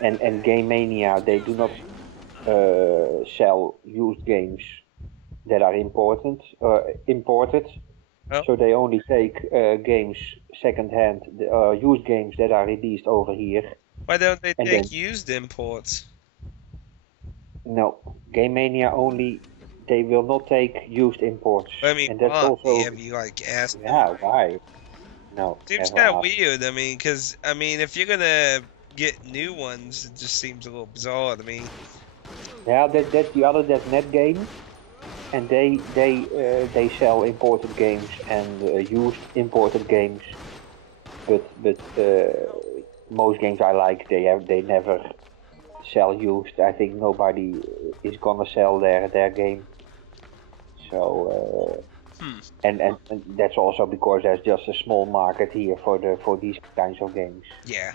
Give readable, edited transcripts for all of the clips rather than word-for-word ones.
and Game Mania, they do not sell used games that are imported. Oh, So they only take games second-hand, used games that are released over here, why don't they and take then used imports? no, Game Mania only. They will not take used imports, I mean, and that's why? also Have you like asked them? yeah. Why? No, Seems never kind of asked. weird. I mean, because I mean, if you're gonna get new ones, it just seems a little bizarre to me. Yeah, that's the other that net game, and they sell imported games and used imported games. But most games I like, they never sell used. I think nobody is gonna sell their game. So Hmm. and that's also because there's just a small market here for these kinds of games. Yeah.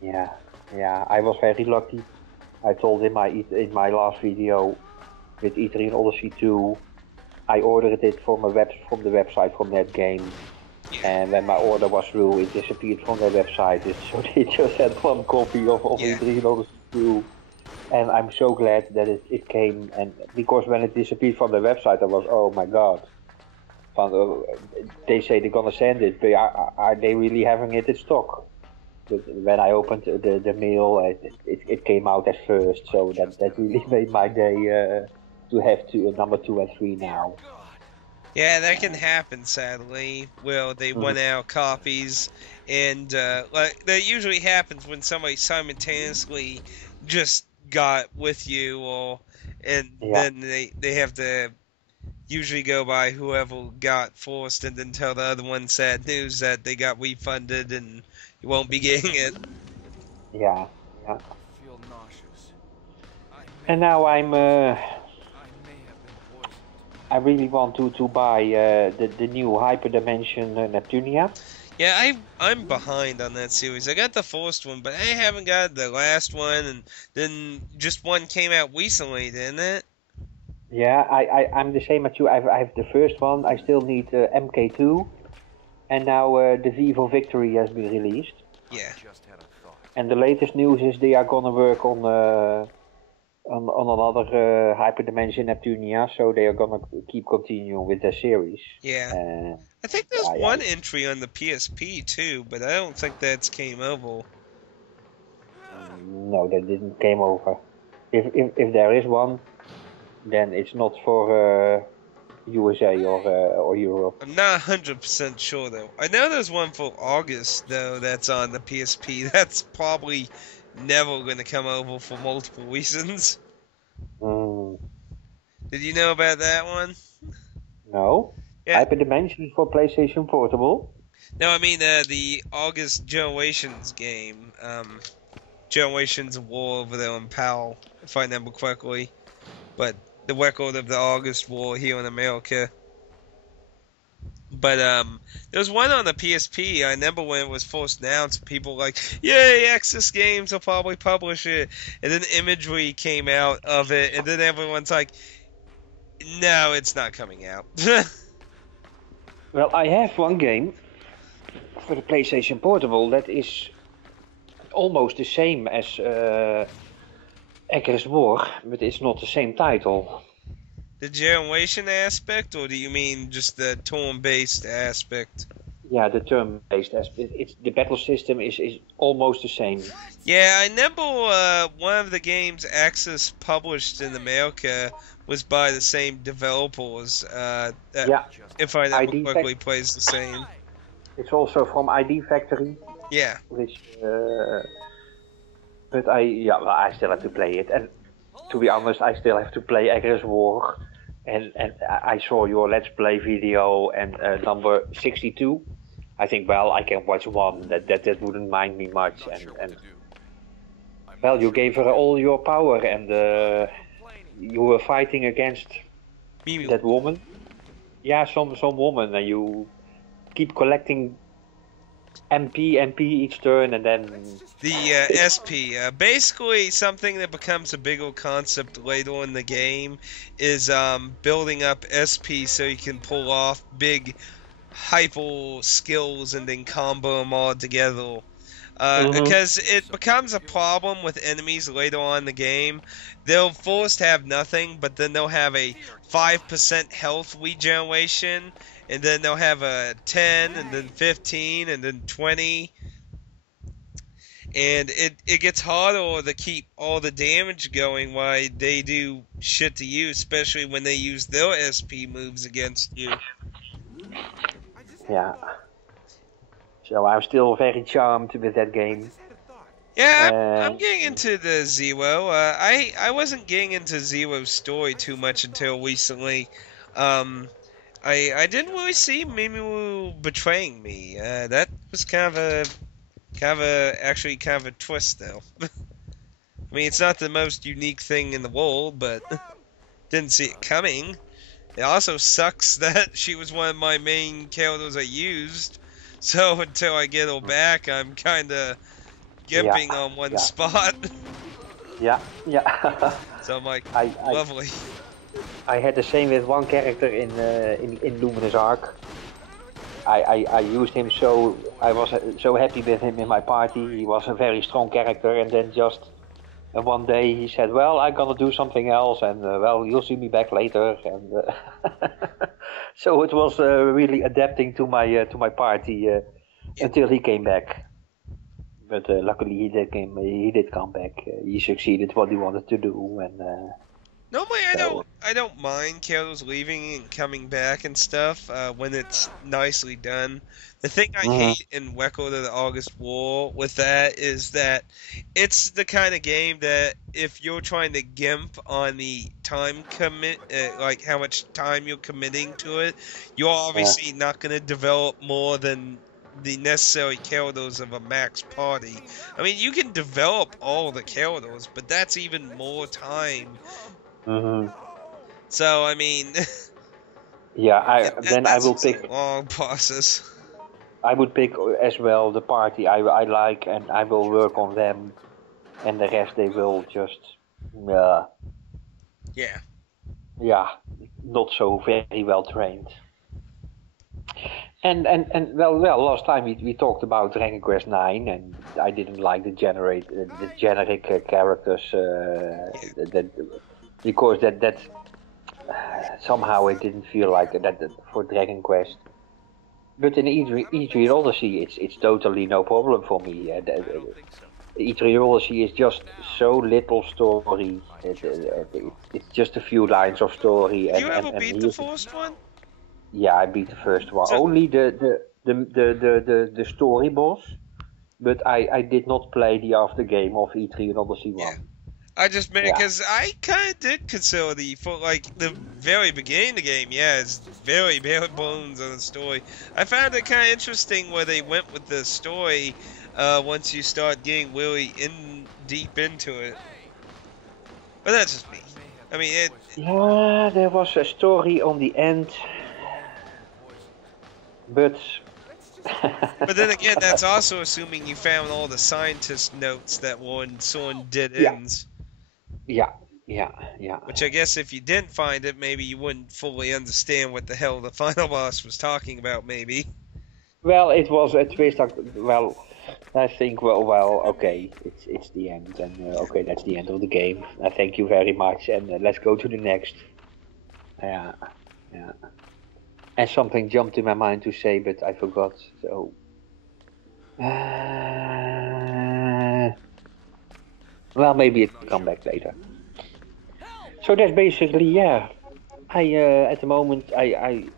Yeah, yeah. I was very lucky. I told in my last video with E3 and Odyssey 2, I ordered it from the website from that game. Yeah. And when my order was through, it disappeared from their website. So they just had one copy of Yeah. E3 and Odyssey 2. And I'm so glad that it came. And because when it disappeared from the website, I was, oh my god. Van, they say they're gonna send it, but are they really having it in stock? But when I opened the mail, it came out at first, so that really made my day to have number 2 and 3 now. Yeah, that can happen, sadly. Well, they Mhm. went out copies, and like that usually happens when somebody simultaneously just got with you, or and Yeah, then they have to usually go by whoever got forced, and then tell the other one sad news that they got refunded and you won't be getting it. yeah, yeah. I feel nauseous. And now I may have been poisoned. I really want to buy the new Hyperdimension Neptunia. Yeah, I'm behind on that series. I got the first one, but I haven't got the last one, and then just one came out recently, didn't it? Yeah, I'm the same as you. I have the first one. I still need MK2, and now the V for Victory has been released. I Yeah. just had a thought. And the latest news is they are gonna work on another Hyperdimension Neptunia, so they are gonna keep continuing with the series. Yeah. Uh, I think there's I one entry on the PSP too, but I don't think that's came over. no, that didn't came over. If there is one, then it's not for USA or Europe. I'm not 100% sure though. I know there's one for August though that's on the PSP. That's probably never going to come over for multiple reasons. Mm, Did you know about that one? no, Yeah. Hyperdimension is for PlayStation Portable. No, I mean the August Generations game. Generations War over there in PAL, if I remember correctly. But the record of the August War here in America. But there was one on the PSP. I remember when it was first announced, people were like, "Yay, Axis Games will probably publish it," and then imagery came out of it, and then everyone's like, "No, it's not coming out." Well, I have one game for the PlayStation Portable that is almost the same as Echo's War, but it's not the same title. The generation aspect, or do you mean just the turn-based aspect? Yeah, the turn-based aspect. It's the battle system is almost the same. Yeah, I remember one of the games Axis published in America was by the same developers. That, Yeah, if I remember ID correctly, plays the same. It's also from ID Factory, Yeah. which. But I still have to play it, and to be honest, I still have to play Echo's War. And I saw your Let's Play video and number 62. I think well I can watch one that wouldn't mind me I'm much not sure what and to do. I'm well not you sure gave what her to do. all your power and Stop complaining. you were fighting against Mimi. that woman. Yeah, some woman, and you keep collecting MP each turn, and then The SP. Basically, something that becomes a bigger concept later in the game is building up SP so you can pull off big hyper skills and then combo them all together. Because it becomes a problem with enemies later on in the game. They'll first have nothing, but then they'll have a 5% health regeneration, and then they'll have a 10, and then 15, and then 20. And it gets harder to keep all the damage going while they do shit to you, especially when they use their SP moves against you. Yeah. So I'm still very charmed with that game. Yeah, I'm getting into the Zero. I wasn't getting into Zero's story too much until recently. I didn't really see Mimu betraying me. That was kind of a twist though. I mean, it's not the most unique thing in the world, but didn't see it coming. It also sucks that she was one of my main characters I used. So until I get her back, I'm kind of gimping on one spot. Yeah, yeah. So I'm like, I lovely. I had the same with one character in Luminous Arc. I used him so I was so happy with him in my party. He was a very strong character, and then just one day he said, "Well, I'm gonna do something else, and well, you'll see me back later." And so it was really adapting to my party until he came back. But luckily he did come back. He succeeded what he wanted to do, and Normally, so, I don't mind characters leaving and coming back and stuff when it's nicely done. The thing I hate in Record of the August War with that is that it's the kind of game that if you're trying to gimp on the time commit, like how much time you're committing to it, you're obviously not going to develop more than the necessary characters of a max party. I mean, you can develop all the characters, but that's even more time. So I mean, yeah, I will that's pick. a long process. I would pick as well the party I like, and I will work on them, and the rest they will just, yeah, not so very well trained. And well, last time we talked about Dragon Quest 9, and I didn't like the generic characters because that somehow it didn't feel like that for Dragon Quest. But in E3 Odyssey, it's totally no problem for me. E3 Odyssey is just so little story. It's just a few lines of story. Did you ever beat the first one? Yeah, I beat the first one. Only the story boss, but I did not play the after game of E3 and Odyssey 1. I just meant because I kind of did consider the very beginning of the game. Yeah, it's very bare bones on the story. I found it kind of interesting where they went with the story once you start getting really deep into it. But that's just me. I mean, yeah, there was a story on the end, but. But then again, that's also assuming you found all the scientist notes that were in certain dead ends. Yeah. Which I guess if you didn't find it, maybe you wouldn't fully understand what the hell the final boss was talking about, maybe. Well, it was a twist. Well, I think, well, okay, it's the end, and okay, that's the end of the game. Thank you very much, and let's go to the next. Yeah. And something jumped in my mind to say, but I forgot. So. Well, maybe it will come back later. So that's basically, at the moment I'm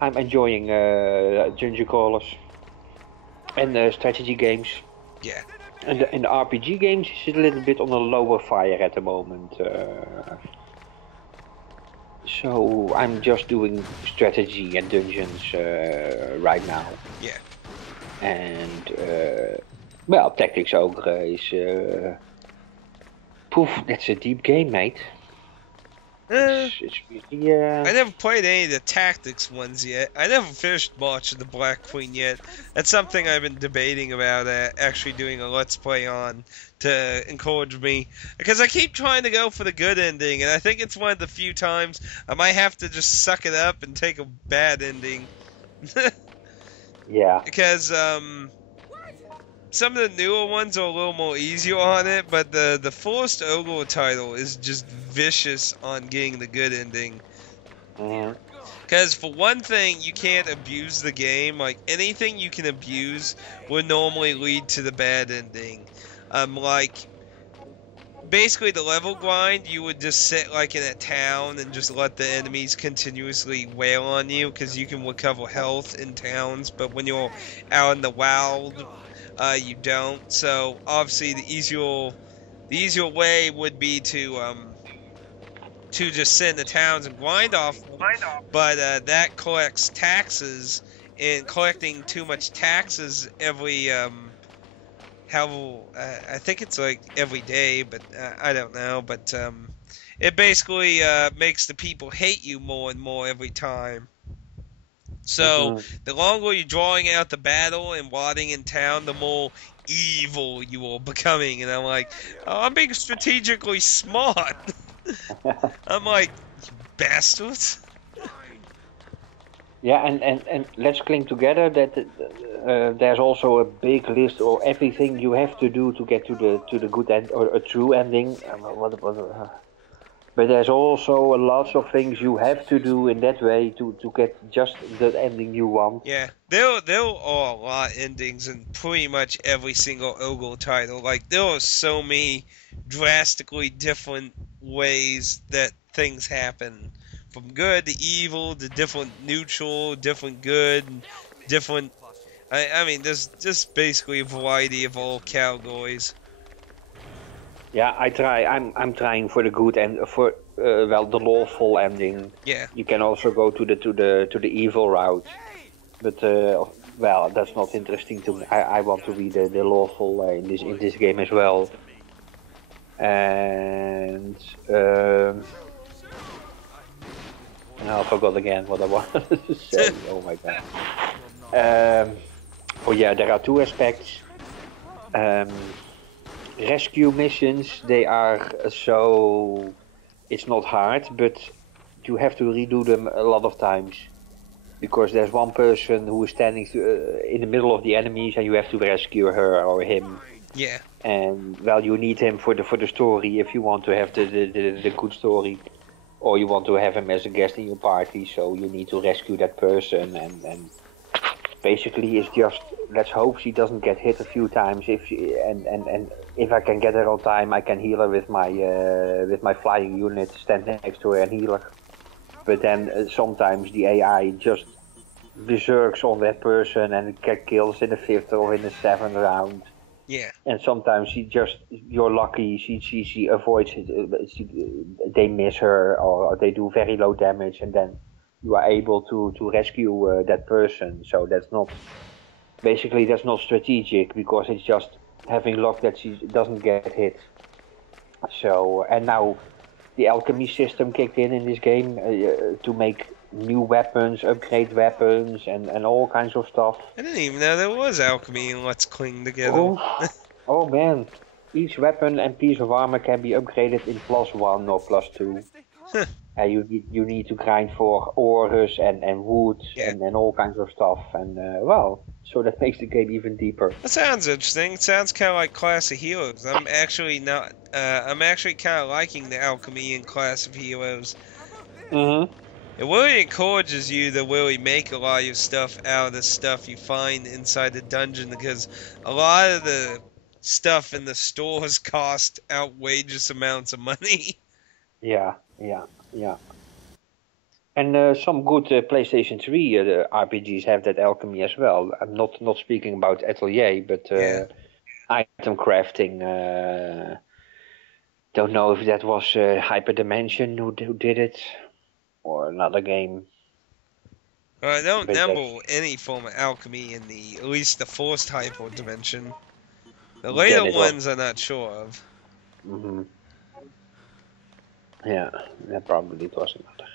enjoying dungeon crawlers and strategy games. Yeah. And the RPG games is a little bit on a lower fire at the moment. So I'm just doing strategy and dungeons right now. Yeah. And well, Atticusmj is that's a deep game, mate. It's really, I never played any of the tactics ones yet. I never finished much of the Black Queen yet. That's something I've been debating about actually doing a Let's Play on to encourage me. Because I keep trying to go for the good ending, and I think it's one of the few times I might have to just suck it up and take a bad ending. yeah. Because, some of the newer ones are a little more easier on it, but the Forced Ogre title is just vicious on getting the good ending. Mhm. Because for one thing, you can't abuse the game. Like anything you can abuse would normally lead to the bad ending. Like basically the level grind, you would just sit like in a town and just let the enemies continuously wail on you because you can recover health in towns, but when you're out in the wild, you don't. So obviously the easier way would be to just sit in the towns and grind off them, but that collects taxes, and collecting too much taxes every how I think it's like every day, but I don't know. But it basically makes the people hate you more and more every time. So Mhm. the longer you're drawing out the battle and wandering in town, the more evil you are becoming. And I'm like, oh, I'm being strategically smart. I'm like, you bastards. Yeah, and let's cling together that there's also a big list of everything you have to do to get to the good end or a true ending. But there's also a lots of things you have to do in that way to get just the ending you want. Yeah, there are a lot of endings in pretty much every single Ogre title. Like there are so many drastically different ways that things happen, from good to evil to different neutral, different good, different. I mean, there's just basically a variety of all categories. Yeah, I'm trying for the good and for well the lawful ending. Yeah, You can also go to the evil route, but well that's not interesting to me. I want to be the lawful in this game as well. And I forgot again what I wanted to say. Oh my god. Oh yeah, there are two aspects. Um, Rescue missions, they are so it's not hard, but you have to redo them a lot of times because there's one person who is standing in the middle of the enemies and you have to rescue her or him. yeah, And well, you need him for the story if you want to have the good story, or you want to have him as a guest in your party. So you need to rescue that person, and basically it's just let's hope she doesn't get hit a few times. If she, and if I can get her on time, I can heal her with my flying unit, stand next to her and heal her. But then sometimes the AI just berserks on that person and get kills in the fifth or in the seventh round. yeah. And sometimes you're lucky, she avoids it, they miss her or they do very low damage, and then you are able to rescue that person. So that's not strategic because it's just having luck that she doesn't get hit. So, and now the alchemy system kicked in this game to make new weapons, upgrade weapons, and all kinds of stuff. I didn't even know there was alchemy in Let's Cling Together. Oh, oh man. Each weapon and piece of armor can be upgraded in +1 or +2. You need to grind for ores and wood Yeah. and all kinds of stuff. And well, so that makes the game even deeper. That sounds interesting. It sounds kind of like Class of Heroes. I'm actually not. I'm actually kind of liking the alchemy in Class of Heroes. Mm-hmm. It really encourages you to really make a lot of your stuff out of the stuff you find inside the dungeon, because a lot of the stuff in the stores cost outrageous amounts of money. Yeah, yeah, yeah. And some good PlayStation 3 RPGs have that alchemy as well. I'm not speaking about Atelier, but Yeah. item crafting. Don't know if that was Hyperdimension who did it or another game. I don't But remember any form of alchemy in at least the Forced Hyper dimension. The then later it was. ones I'm not sure of. Hmm. Yeah, probably it was another.